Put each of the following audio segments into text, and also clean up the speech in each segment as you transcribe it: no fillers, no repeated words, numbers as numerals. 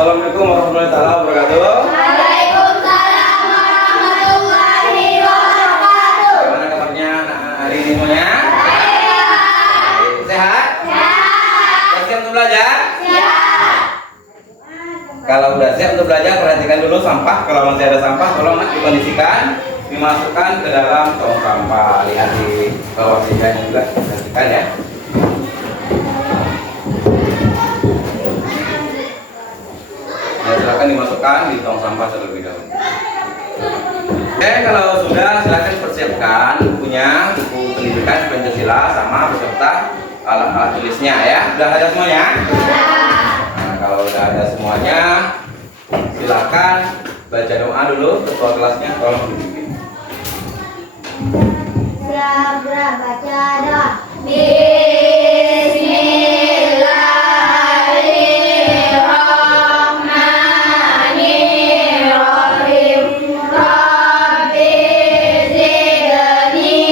Assalamualaikum warahmatullahi wabarakatuh. Waalaikumsalam warahmatullahi wabarakatuh. Bagaimana kabarnya anak-anak hari ini semuanya? Sehat? Sehat. Siap untuk belajar? Siap. Kalau udah siap untuk belajar, perhatikan dulu sampah. Kalau masih ada sampah, tolong dikondisikan, dimasukkan ke dalam tong sampah. Lihat di bawah sini juga, perhatikan ya. Ya, silakan dimasukkan di tong sampah terlebih dahulu. Oke, kalau sudah silakan persiapkan bukunya, buku pendidikan Pancasila sama beserta alat-alat tulisnya ya. Sudah ada semuanya? Nah, kalau sudah ada semuanya, silakan baca doa dulu. Ketua kelasnya tolong dibimbing. Siap, baca doa. Bismillahirrahmanirrahim. Rabbi zidni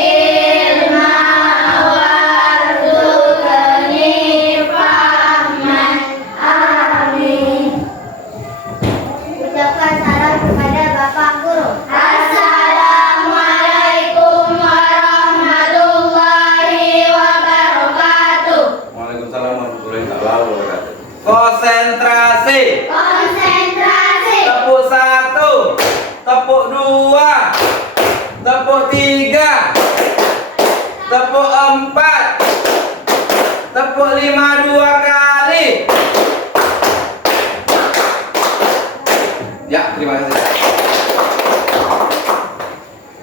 ilma warzuqni fahman. Amin. Ucapkan salam kepada Bapak Guru. Assalamualaikum warahmatullahi wabarakatuh. Waalaikumsalam warahmatullahi wabarakatuh. Konsentrasi. Konsentrasi. Tepuk 1, tepuk 2, tepuk 3, tepuk 4, tepuk 5 2 kali. Ya, terima kasih.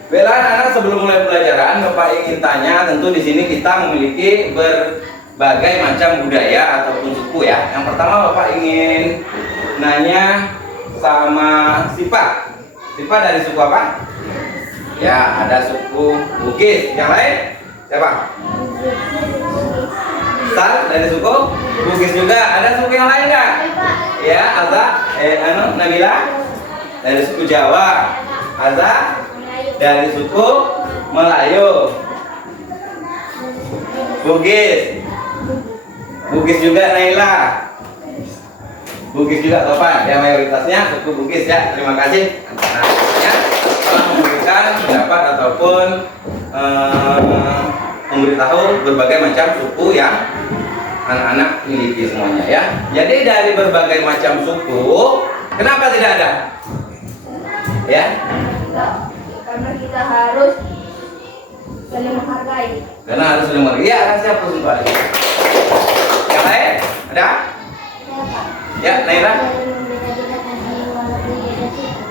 Baiklah anak-anak, sebelum mulai pelajaran, Bapak ingin tanya, tentu di sini kita memiliki berbagai macam budaya ataupun suku ya. Yang pertama Bapak ingin nanya sama Sipa. Sipa dari suku apa? Ya, ada suku Bugis. Yang lain siapa? Sal dari suku Bugis juga. Ada suku yang lain nggak? Ya, Azza, Nabila dari suku Jawa. Azza dari suku Melayu. Bugis juga Naila. Bugis juga Topan, ya mayoritasnya suku Bugis ya. Terima kasih anak-anaknya telah memberikan pendapat ataupun memberitahu berbagai macam suku yang anak-anak miliki semuanya ya. Jadi dari berbagai macam suku, kenapa tidak ada? Ya? Karena kita harus saling menghargai. Karena harus saling menghargai. Ya, siapa sumpah? Yang lain? Ada? Ya, Naira?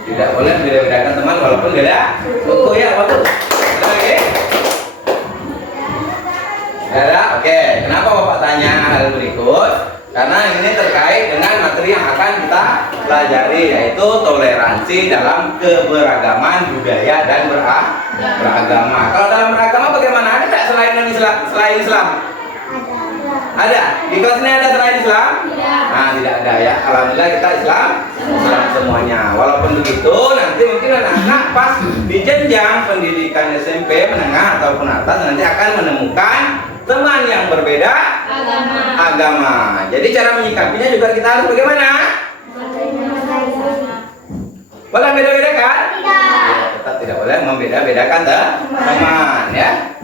Tidak boleh beda-bedakan teman walaupun beda suku ya, waktu. Ada lagi? Ada? Oke. Kenapa Bapak tanya hal berikut? Karena ini terkait dengan materi yang akan kita pelajari, yaitu toleransi dalam keberagaman budaya dan beragama. Kalau dalam beragama bagaimana? Ada tidak selain Islam? Ada. Di kelas ini ada selain Islam? Nah, tidak ada ya. Alhamdulillah kita Islam semuanya. Walaupun begitu, nanti mungkin anak-anak pas di jenjang pendidikan SMP menengah ataupun atas nanti akan menemukan teman yang berbeda agama. Jadi cara menyikapinya juga kita harus bagaimana? Boleh beda-bedakan? Ya, tetap tidak boleh membeda-bedakan teman ya.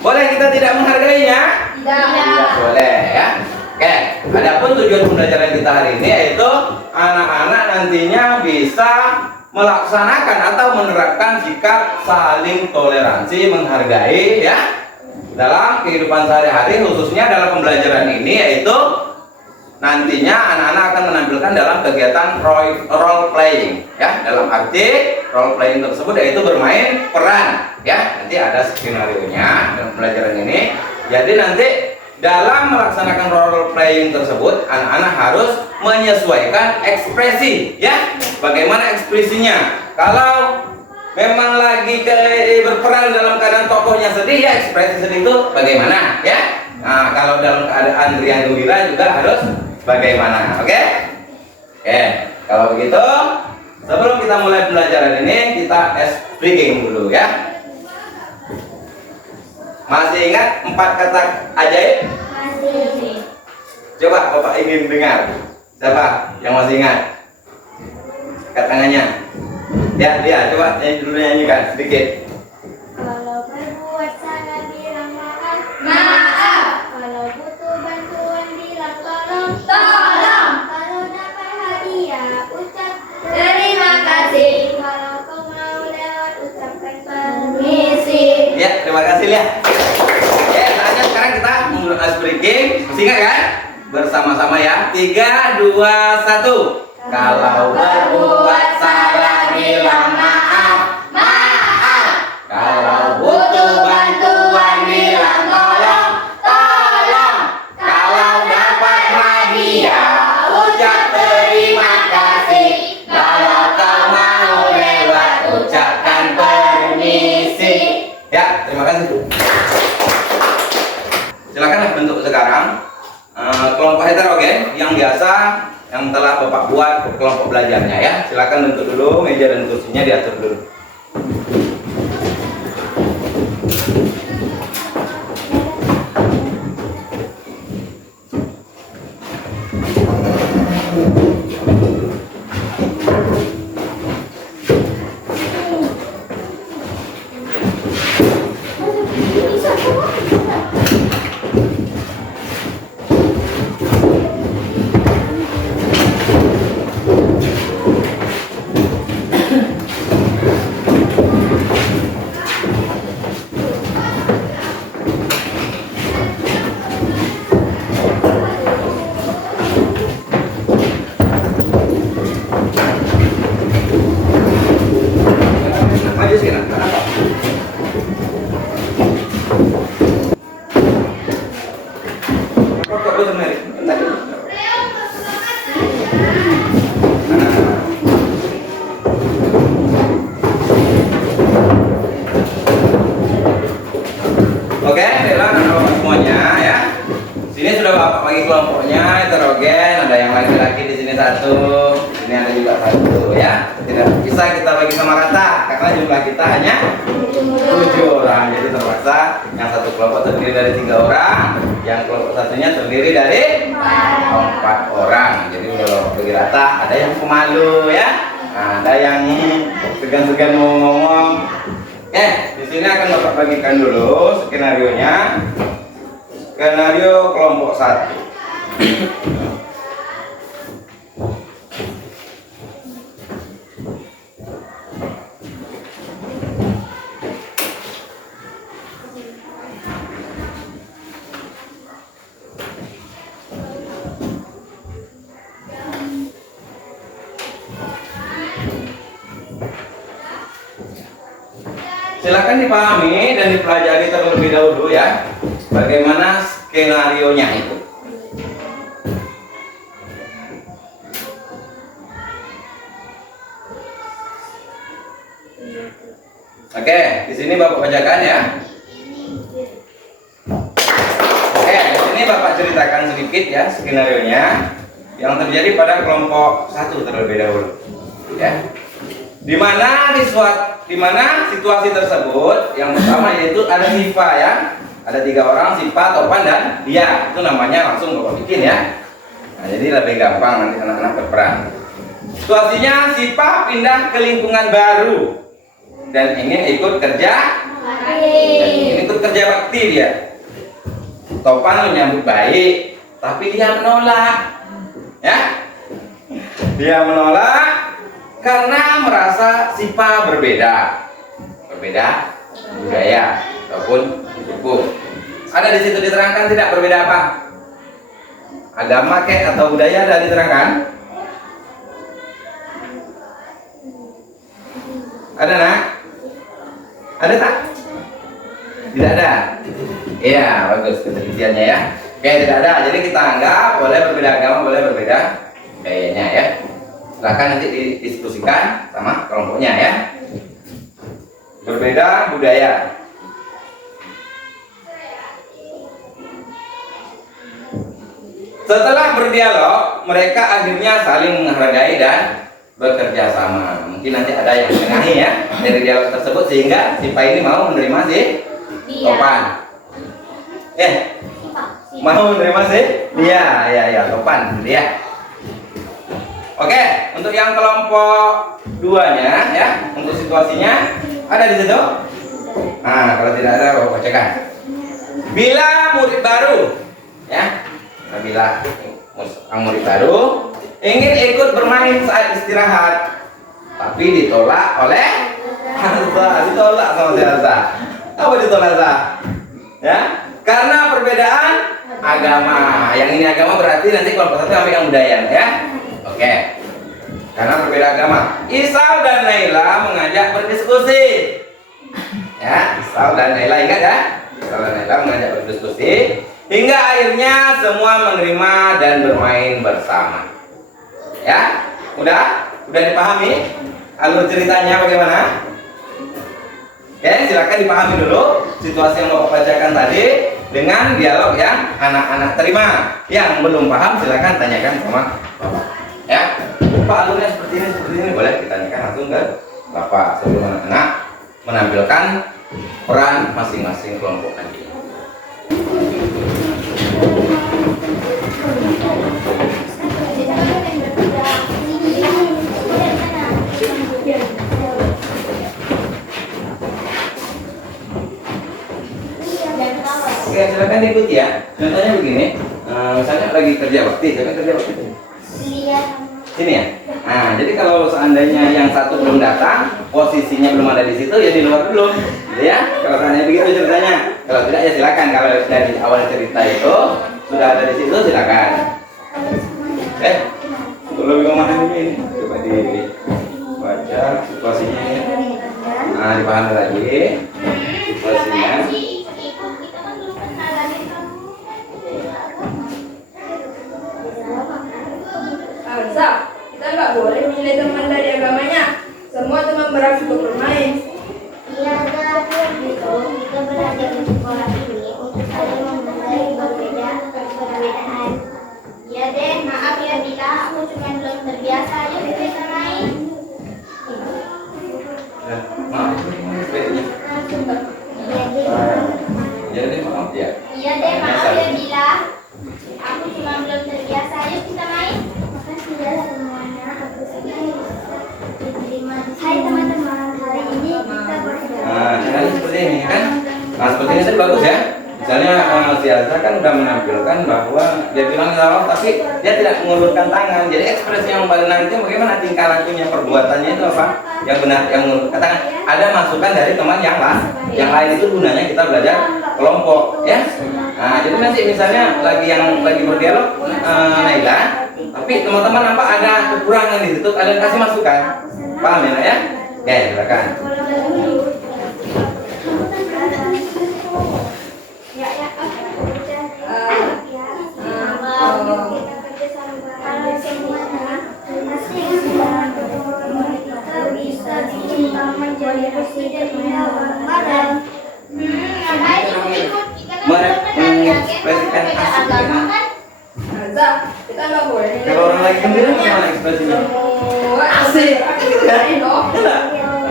Boleh kita tidak menghargainya? Tidak boleh ya. Oke, adapun tujuan pembelajaran kita hari ini yaitu anak-anak nantinya bisa melaksanakan atau menerapkan sikap saling toleransi, menghargai ya dalam kehidupan sehari-hari, khususnya dalam pembelajaran ini, yaitu nantinya anak-anak akan menampilkan dalam kegiatan role playing ya. Dalam arti role playing tersebut yaitu bermain peran ya. Nanti ada skenario-nya dalam pembelajaran ini. Jadi nanti dalam melaksanakan role playing tersebut anak-anak harus menyesuaikan ekspresi ya. Bagaimana ekspresinya? Kalau memang lagi berperan dalam keadaan tokohnya sedih ya, ekspresi sedih itu bagaimana ya. Nah, kalau dalam keadaan riang gembira juga harus bagaimana. Oke? Oke, kalau begitu sebelum kita mulai pembelajaran ini kita speaking dulu ya. Masih ingat 4 kata ajaib? Masih. Coba Bapak ingin dengar. Siapa yang masih ingat? Angkat tangannya. Ya, dia coba dulu nyanyikan sedikit. Kalau berbuat salah bilang maaf. Maaf. Kalau butuh bantuan bilang tolong. Tolong. Kalau dapat hadiah ucap terima kasih. Kalau kau mau lewat ucapkan permisi. Ya, terima kasih ya. Oke, saatnya sekarang kita menggunakan ice breaking. Masih ingat kan? Bersama-sama ya. 3, 2, 1. Kalau berbuat salah bilang maaf. Maaf. Kalau butuh bantuan bilang tolong. Tolong. Kalau dapat hadiah ucap terima kasih. Kalau kau mau lewat ucapkan permisi. Ya, terima kasih. Silakan bentuk sekarang kelompok heterogen yang biasa yang telah Bapak buat kelompok belajarnya ya. Silakan bentuk dulu, meja dan kursinya diatur dulu. Maju sih, nak. Rokok dulu Mary. Bentar. Oke, baiklah anak-anak semuanya ya. Sini sudah Bapak bagi kelompoknya heterogen, ada yang laki-laki di sini satu, sini ada juga satu ya. Tidak bisa kita bagi sama rata karena jumlah kita hanya 7 orang. Jadi terpaksa yang satu kelompok terdiri dari 3 orang, yang kelompok satunya terdiri dari 4 orang. Jadi kalau bagi rata, ada yang pemalu ya, ada yang segan-segan mau ngomong. Di sini akan Bapak bagikan dulu skenario-nya. Skenario kelompok 1. Silakan dipahami dan dipelajari terlebih dahulu ya, bagaimana skenario-nya itu. Oke, di sini Bapak bacakan ya. Oke, di sini Bapak ceritakan sedikit ya skenario-nya yang terjadi pada kelompok 1 terlebih dahulu. Ya. Di mana situasi tersebut yang pertama yaitu ada Siva ya, ada 3 orang, Siva, Topan dan dia. Itu namanya langsung Bapak bikin ya. Nah, jadi lebih gampang nanti anak-anak berperan. Situasinya Siva pindah ke lingkungan baru dan ingin ikut kerja bakti dia. Topan menyambut baik, tapi dia menolak ya. Dia menolak karena merasa Siva berbeda budaya ataupun suku. Ada di situ diterangkan tidak berbeda apa? Agama kek atau budaya ada diterangkan? Ada nak? Ada tak? Tidak ada. Iya, bagus ketelitiannya ya. Oke, tidak ada. Jadi kita anggap boleh berbeda agama, boleh berbeda gayanya ya. Silakan nanti didiskusikan sama kelompoknya ya. Berbeda budaya. Setelah berdialog, mereka akhirnya saling menghargai dan bekerja sama. Mungkin nanti ada yang menengahi ya dari dialog tersebut sehingga Siva ini mau menerima si Topan. Mau menerima si dia, ya Topan dia. Oke, untuk yang kelompok 2-nya ya, untuk situasinya ada di situ. Nah, kalau tidak ada bacakan. Bila murid baru ya, bila murid baru ingin ikut bermain saat istirahat, tapi ditolak oleh ditolak sama si Elsa. Apa ditolak Elsa? Ya, karena perbedaan agama. Yang ini agama berarti nanti kelompok 1 ambil yang budaya ya. Oke. Karena berbeda agama. Isal dan Naila mengajak berdiskusi. Ya, Isal dan Naila ingat ya? Isal dan Naila mengajak berdiskusi hingga akhirnya semua menerima dan bermain bersama. Ya? Udah dipahami alur ceritanya bagaimana? Oke, silakan dipahami dulu situasi yang Bapak bacakan tadi dengan dialog yang anak-anak terima. Yang belum paham silakan tanyakan sama Bapak. Ya, Pak, alurnya seperti ini boleh ditanyakan langsung ke Bapak sebelum anak-anak menampilkan peran masing-masing kelompok tadi. Oke, silakan diikuti ya. Contohnya begini, misalnya lagi kerja bakti, siapa kerja bakti? Sini ya. Nah, jadi kalau seandainya yang satu belum datang, posisinya belum ada di situ, ya di luar dulu, gitu ya. Kalau seandainya begitu ceritanya, kalau tidak ya silakan. Kalau dari awal cerita itu sudah ada di situ, silakan. Untuk lebih memahami ini, coba dibaca situasinya ya. Nah, dipahami lagi situasinya. Elsa, kita nggak boleh menilai teman dari agamanya. Semua teman berhak untuk bermain. Iya, begitu. Kita belajar di sekolah ini untuk saling menghargai perbedaan. Ya deh, maaf ya Bila, aku cuma belum terbiasa. Yuk kita main. Maaf, sepedanya. Jadi maaf ya. Iya deh, maaf ya Bila. Aku cuma belum terbiasa. Yuk kita main. Makasih ya semuanya. Aku senang bisa diterima. Hai teman-teman, hari ini kita belajar. Nah, caranya seperti ini kan. Nah, seperti ini tadi bagus ya. Misalnya si Elsa kan udah menampilkan bahwa dia bilang salah, tapi dia tidak mengulurkan tangan. Jadi ekspresi yang benar itu bagaimana tingkah lakunya, perbuatannya itu apa? Yang benar, yang mengulurkan tangan. Ada masukan dari teman yang lain itu gunanya kita belajar kelompok, ya. Nah, jadi nanti misalnya lagi berdialog Naila, tapi teman-teman nampak ada kekurangan di situ, kalian kasih masukan. Paham ya, Nak, ya? Oke, silakan. Mengekspresikan asik. Elsa, kita nggak boleh. Kalau orang lagi gembira gimana ekspresinya? Semua asik. Dari loh.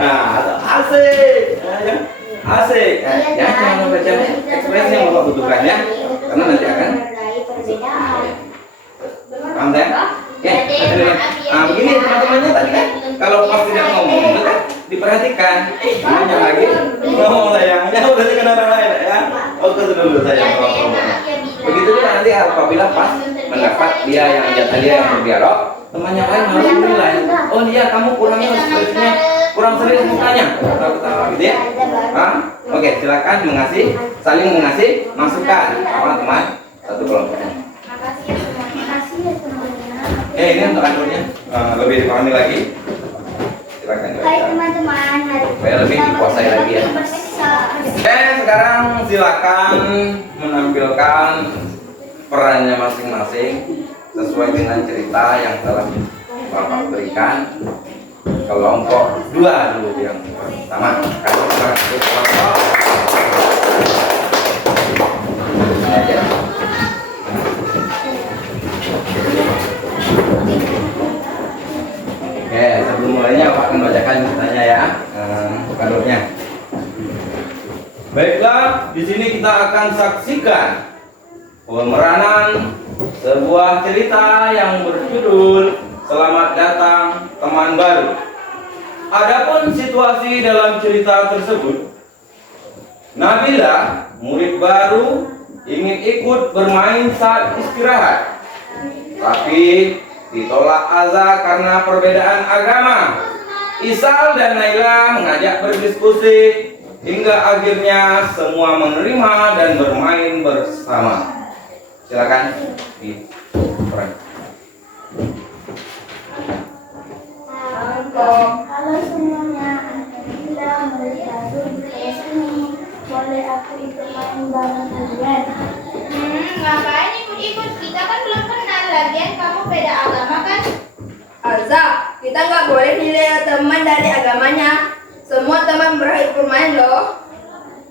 Nah, atau asik. Asik. Ya, jangan membaca ekspresi yang Bapak butuhkan ya. Karena nanti akan paham ya? Oke, nah begini teman-temannya tadi kan, kalau pas tidak ngomong itu kan diperhatikan. Namanya lagi ngomong sayangnya berarti kena orang lain ya. Oke dulu sayang. Begitu juga nanti apabila pas mendapat dia yang dia yang berdialog, temannya lain harus menilai. Oh dia kamu kurangnya ekspresinya kurang serius mukanya. Ketawa gitu ya. Oke, silakan saling mengasih masukan teman-teman satu kelompoknya. Ini untuk alurnya lebih dipahami lagi. Silakan. Hai teman-teman, hari Supaya lebih dikuasai lagi ya. Sekarang silakan menampilkan perannya masing-masing sesuai dengan cerita yang telah Bapak berikan. Kelompok 2 dulu yang pertama. Kelompok. Oke, sebelum mulainya Pak akan bacakan ceritanya ya, alurnya. Baiklah, di sini kita akan saksikan pemeranan sebuah cerita yang berjudul selamat datang teman baru. Adapun situasi dalam cerita tersebut, Nabila, murid baru, ingin ikut bermain saat istirahat, tapi ditolak Azza karena perbedaan agama. Isal dan Naila mengajak berdiskusi hingga akhirnya semua menerima dan bermain bersama. Silakan diperan. Halo semuanya, Alhamdulillah murid baru di kelas ini. Boleh aku ikut main bareng kalian? Ngapain ikut-ikut? Kita kan belum kenal, lagian kamu beda agama kan? Alza, kita nggak boleh nilai teman dari agamanya. Semua teman berhak bermain loh.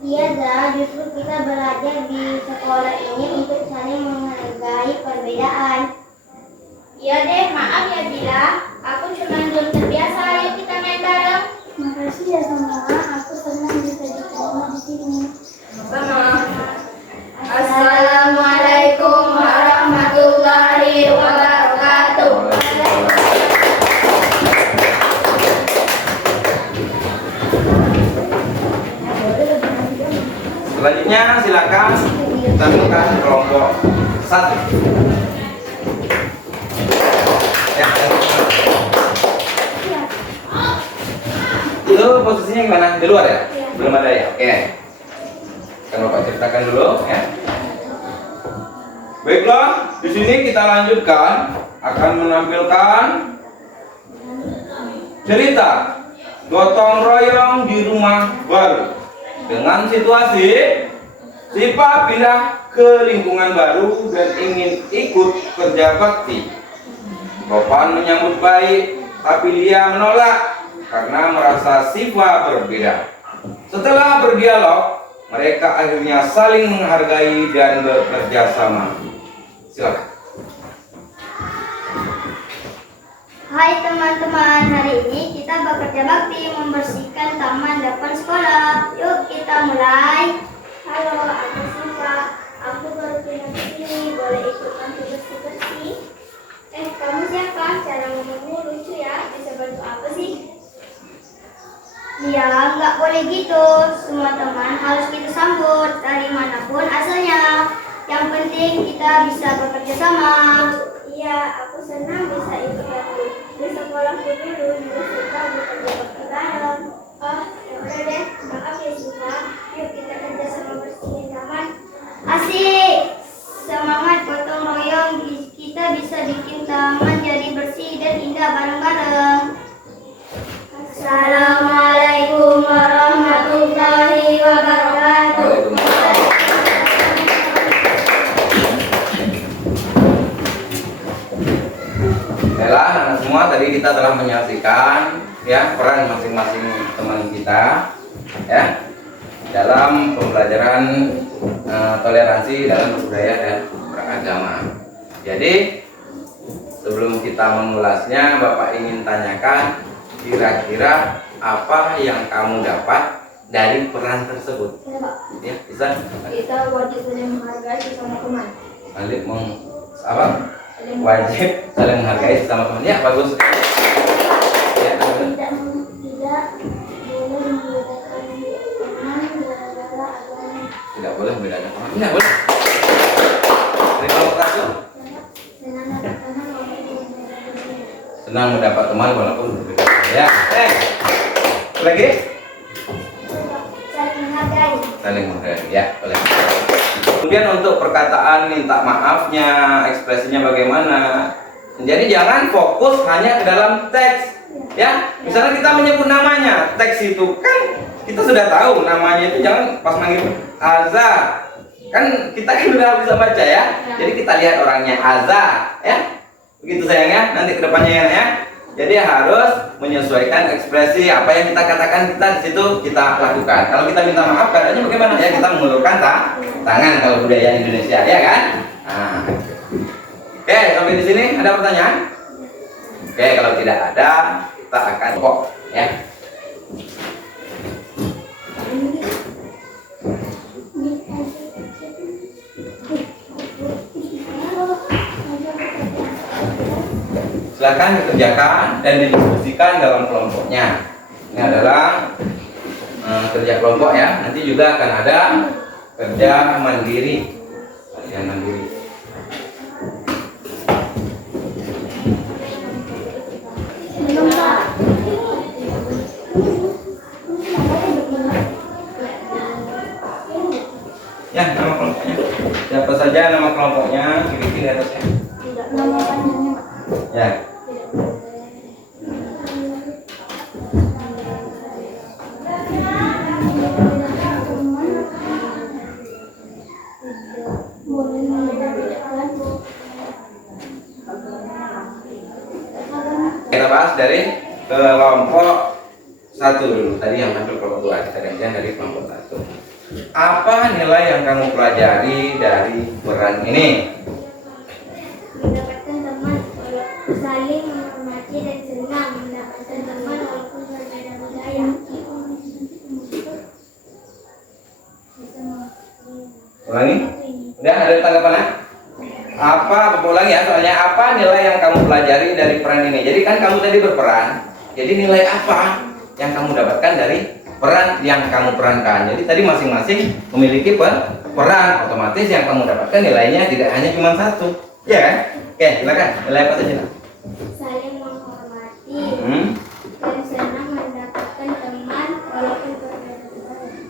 Iya Zah, justru kita belajar di sekolah ini untuk saling menghargai perbedaan. Iya deh, maaf ya Bila. Aku cuma belum terbiasa, ayo kita main bareng. Makasih ya semua, aku senang bisa diterima di sini. Sama. Assalamualaikum warahmatullahi wabarakatuh. Selanjutnya silakan kita buka kelompok 1. Ya. Itu posisinya gimana? Di luar ya? Belum ada ya? Oke. Kan Bapak ceritakan dulu ya. Baiklah, di sini kita lanjutkan akan menampilkan cerita gotong royong di rumah baru. Dengan situasi Sipa pindah ke lingkungan baru dan ingin ikut kerja bakti. Topan menyambut baik, tapi Lia menolak karena merasa Sipa berbeda. Setelah berdialog, mereka akhirnya saling menghargai dan bekerja sama. Silakan. Hai teman-teman, hari ini kita bekerja bakti membersihkan taman depan sekolah. Yuk kita mulai. Halo, aku Siva. Aku baru pindah ke sini. Boleh ikut bantu bersih-bersih? Kamu siapa? Cara ngomongmu lucu ya. Bisa bantu apa sih? Ya, nggak boleh gitu. Semua teman harus kita sambut dari manapun asalnya. Yang penting kita bisa bekerja sama. Iya, aku senang bisa ikut bantu. Di sekolahku dulu juga suka bekerja bakti bareng. Oh, ya udah deh. Maaf ya Siva. Yuk kita kerja sama bersihin taman. Asik. Semangat gotong royong. Kita bisa bikin taman jadi bersih dan indah bareng-bareng. Assalamualaikum warahmatullahi wabarakatuh. Baiklah, anak semua, tadi kita telah menyaksikan ya peran masing-masing teman kita ya dalam pembelajaran toleransi dalam budaya dan beragama. Jadi sebelum kita mengulasnya, Bapak ingin tanyakan kira-kira apa yang kamu dapat dari peran tersebut? Ya, bisa? Kita wajib saling menghargai sesama teman. Saling apa? Wajib saling menghargai sesama teman. Ya, bagus. Ya, betul. Tidak boleh membedakan teman gara-gara agama. Tidak boleh membedakan teman. Tidak boleh. Dari kelompok satu, senang mendapat teman walaupun berbeda. Ya, lagi Saling menghargai. saling menghargai. Ya, boleh. Kemudian untuk perkataan minta maafnya, ekspresinya bagaimana. Jadi jangan fokus hanya ke dalam teks. Ya, misalnya kita menyebut namanya, teks itu kan kita sudah tahu namanya itu, jangan pas manggil Azza. Kan kita kan udah bisa baca ya. Jadi kita lihat orangnya Azza, ya. Begitu sayangnya, nanti kedepannya ya. Jadi harus menyesuaikan ekspresi apa yang kita katakan, kita di situ kita lakukan. Kalau kita minta maaf, keadaannya bagaimana? Ya kita mengulurkan tangan kalau budaya Indonesia, ya kan? Nah. Oke, sampai di sini ada pertanyaan? Oke, kalau tidak ada, kita akan pokok, ya. silakan dikerjakan dan didiskusikan dalam kelompoknya. Ini adalah kerja kelompok ya. Nanti juga akan ada kerja mandiri. Kerja mandiri. Ya, nama kelompoknya. Siapa saja nama kelompoknya? Kiri-kiri atasnya. Nama panjangnya, Pak. Ya. Kita bahas dari kelompok 1 dulu. Tadi yang ambil kelompok 2, kita gantian dari kelompok 1. Apa nilai yang kamu pelajari dari peran ini? Mendapatkan teman walaupun saling menghormati dan senang mendapatkan teman walaupun berbeda budaya. Ulangi. Udah ada tanggapan? Apa ulangi ya, soalnya apa nilai yang kamu pelajari dari peran ini? Jadi kan kamu tadi berperan. Jadi nilai apa yang kamu dapatkan dari peran yang kamu perankan? Jadi tadi masing-masing memiliki peran, otomatis yang kamu dapatkan nilainya tidak hanya cuma 1. Ya kan? Oke, silakan. Nilai apa saja? Saling menghormati dan senang mendapatkan teman walaupun berbeda budaya.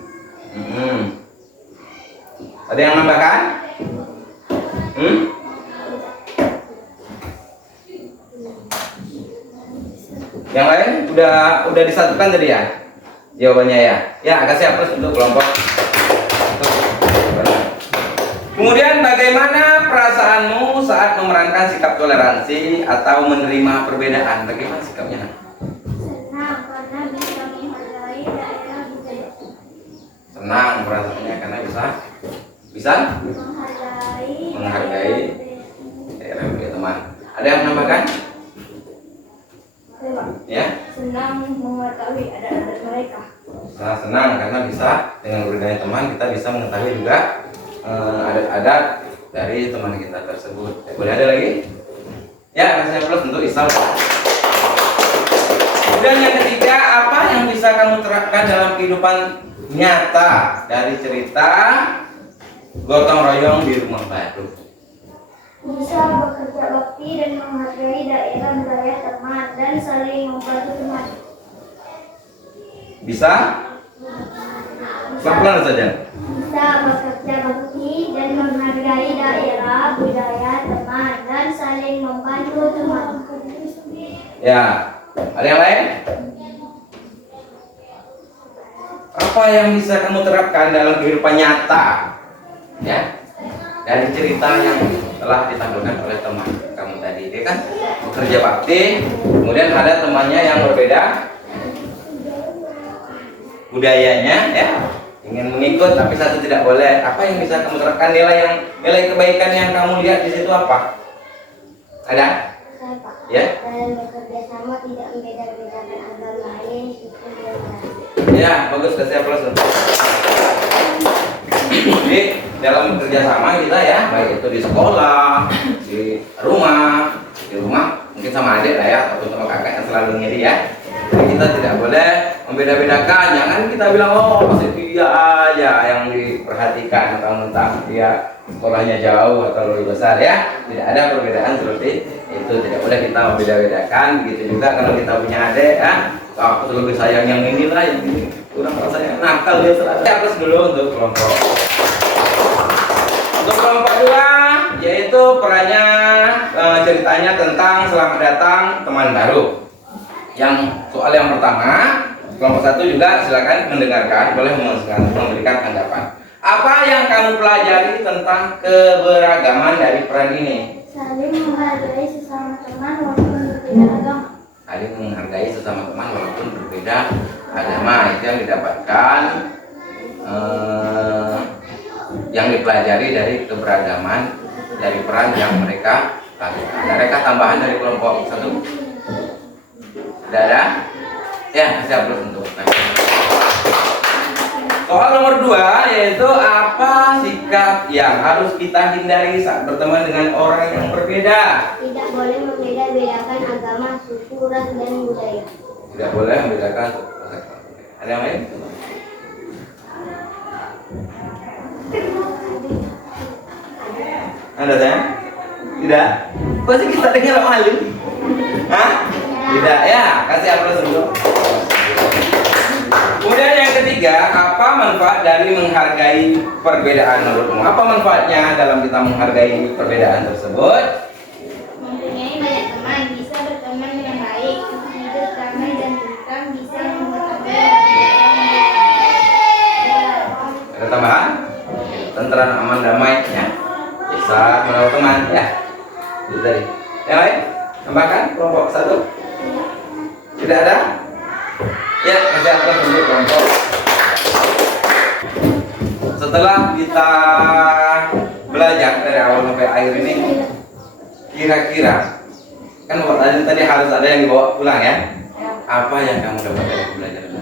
Ada yang nambahkan? Yang lain udah disatukan tadi ya jawabannya ya. Ya, kasih plus untuk kelompok. Kemudian bagaimana perasaanmu saat memerankan sikap toleransi atau menerima perbedaan? Bagaimana sikapnya? Senang karena bisa menghargai daerah budaya. Senang perasaannya karena bisa menghargai daerah budaya teman. Ada yang menambahkan? Ya. Senang mengetahui adat-adat mereka. Senang karena bisa dengan berbedanya teman kita bisa mengetahui juga adat-adat dari teman kita tersebut. Boleh ada lagi? Ya, kasih plus untuk Isal. Kemudian yang ketiga, apa yang bisa kamu terapkan dalam kehidupan nyata dari cerita gotong royong di rumah baru? Bisa bekerja bakti dan menghargai daerah budaya teman dan saling membantu teman. Bisa? Pelan-pelan saja. Bisa bekerja bakti dan menghargai daerah budaya teman dan saling membantu teman. Ya, ada yang lain? Apa yang bisa kamu terapkan dalam kehidupan nyata? Ya, dari cerita yang telah ditampilkan oleh teman kamu tadi, dia kan bekerja bakti, kemudian ada temannya yang berbeda budayanya, ya, ingin mengikut tapi satu tidak boleh. Apa yang bisa kamu terapkan, nilai kebaikan yang kamu lihat di situ apa? Ada? Ya. Dan bekerja sama tidak membeda-bedakan agama lain itu Ya, bagus, kasih aplaus. Jadi dalam bekerja sama kita ya, baik itu di sekolah, di rumah mungkin sama adik lah ya, ataupun sama kakak yang selalu ngiri ya. Jadi kita tidak boleh membeda-bedakan. Jangan kita bilang pasti dia aja yang diperhatikan atau mentang dia sekolahnya jauh atau lebih besar ya. Tidak ada perbedaan seperti itu. Tidak boleh kita membeda-bedakan. Begitu juga kalau kita punya adik ya, aku lebih sayang yang ini lah, yang ini kurang sayang, nakal dia selalu. Terus dulu untuk kelompok. Untuk kelompok 2 yaitu perannya ceritanya tentang selamat datang teman baru. Yang soal yang pertama, kelompok 1 juga silakan mendengarkan, boleh memberikan tanggapan. Apa yang kamu pelajari tentang keberagaman dari peran ini? saling menghargai sesama teman walaupun berbeda agama. Saling menghargai sesama teman walaupun berbeda agama, itu yang didapatkan yang dipelajari dari keberagaman dari peran yang mereka lakukan. Adakah tambahan dari kelompok 1? Tidak ada? Ya, siap belum untuk. Soal nomor 2 yaitu apa sikap yang harus kita hindari saat berteman dengan orang yang berbeda? Tidak boleh membeda-bedakan agama, suku, ras, dan budaya. Tidak boleh membedakan. Ada yang lain? Ada saya? Tidak? Pasti kita dengar malu. Hah? Tidak ya? Kasih aplaus dulu. Kemudian yang ketiga, apa manfaat dari menghargai perbedaan menurutmu? Apa manfaatnya dalam kita menghargai perbedaan tersebut? Mempunyai banyak teman, bisa berteman dengan baik, hidup damai dan tentram, bisa mengetahui Ada tambahan? Tentram, aman, damai ya. Bisa merawat teman ya. Itu tadi. Yang lain? Tambahkan kelompok satu. Tidak ada? Ya, kasih aplaus untuk kelompok. Setelah kita belajar dari awal sampai akhir ini, kira-kira kan tadi harus ada yang dibawa pulang ya. Apa yang kamu dapat dari belajar ini?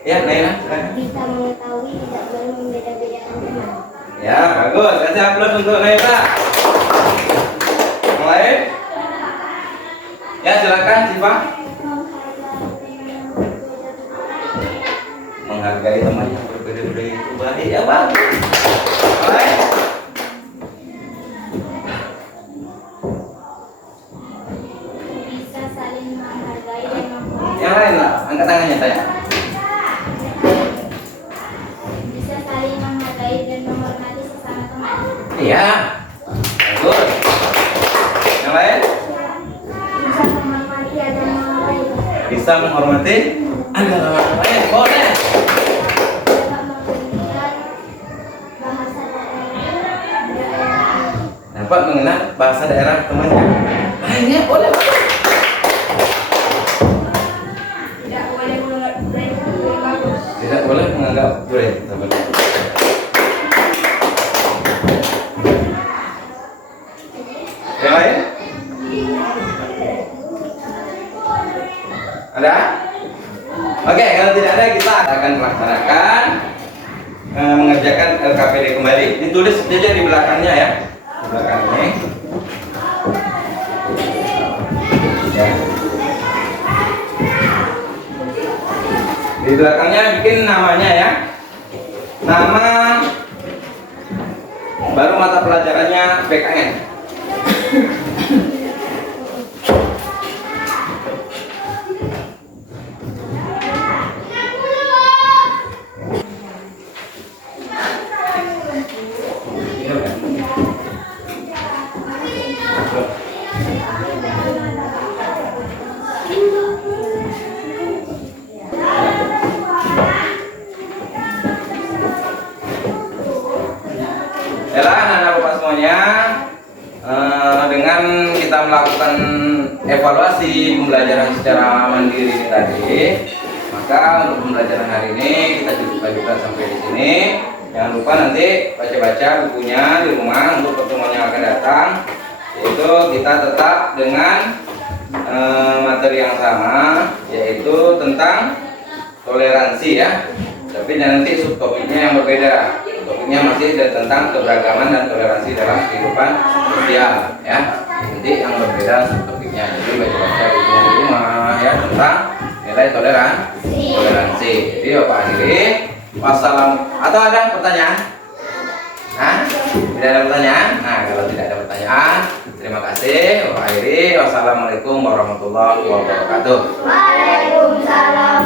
Ya, Naila, silakan. bisa mengetahui tidak boleh membeda-bedakan teman. Ya, bagus. Kasih aplaus untuk Naila. Yang lain? Ya, silakan Siva. Menghargai teman yang berbeda-beda itu baik ya, bagus. Yang lain? Bisa saling menghargai dan menghormati. Yang lain lah, angkat tangannya saya. Bisa saling menghargai dan menghormati sesama teman. Iya. Bagus. Yang lain? Bisa menghormati agama lain. Bisa menghormati agama lain. Boleh. Dapat mengenal bahasa daerah. Dapat mengenal bahasa daerah temannya. Lainnya boleh. Tidak boleh menganggap budaya itu bagus. Tidak boleh menganggap boleh. Tidak boleh. Yang lain? Ada? Oke, kalau tidak ada kita akan melaksanakan mengerjakan LKPD kembali. Ditulis saja di belakangnya ya. Di belakang ini. Ya. Di belakangnya bikin namanya ya. Nama baru mata pelajarannya BKN. Yalah anak-anak bapak semuanya, dengan kita melakukan evaluasi pembelajaran secara mandiri ini tadi, maka untuk pembelajaran hari ini kita cukupkan sampai di sini. Jangan lupa nanti baca-baca bukunya di rumah untuk pertemuan yang akan datang, yaitu kita tetap dengan materi yang sama, yaitu tentang toleransi ya. Tapi nanti subtopiknya yang berbeda. Topiknya masih tentang keberagaman dan toleransi dalam kehidupan sosial ya. Nanti yang berbeda subtopiknya. Jadi baca-baca buku di rumah ya tentang nilai toleransi. Jadi Bapak akhiri. Wassalam. Atau ada pertanyaan? Hah? Tidak ada pertanyaan? Nah, kalau tidak ada pertanyaan, terima kasih. Bapak akhiri. Wassalamualaikum warahmatullahi wabarakatuh. Waalaikumsalam.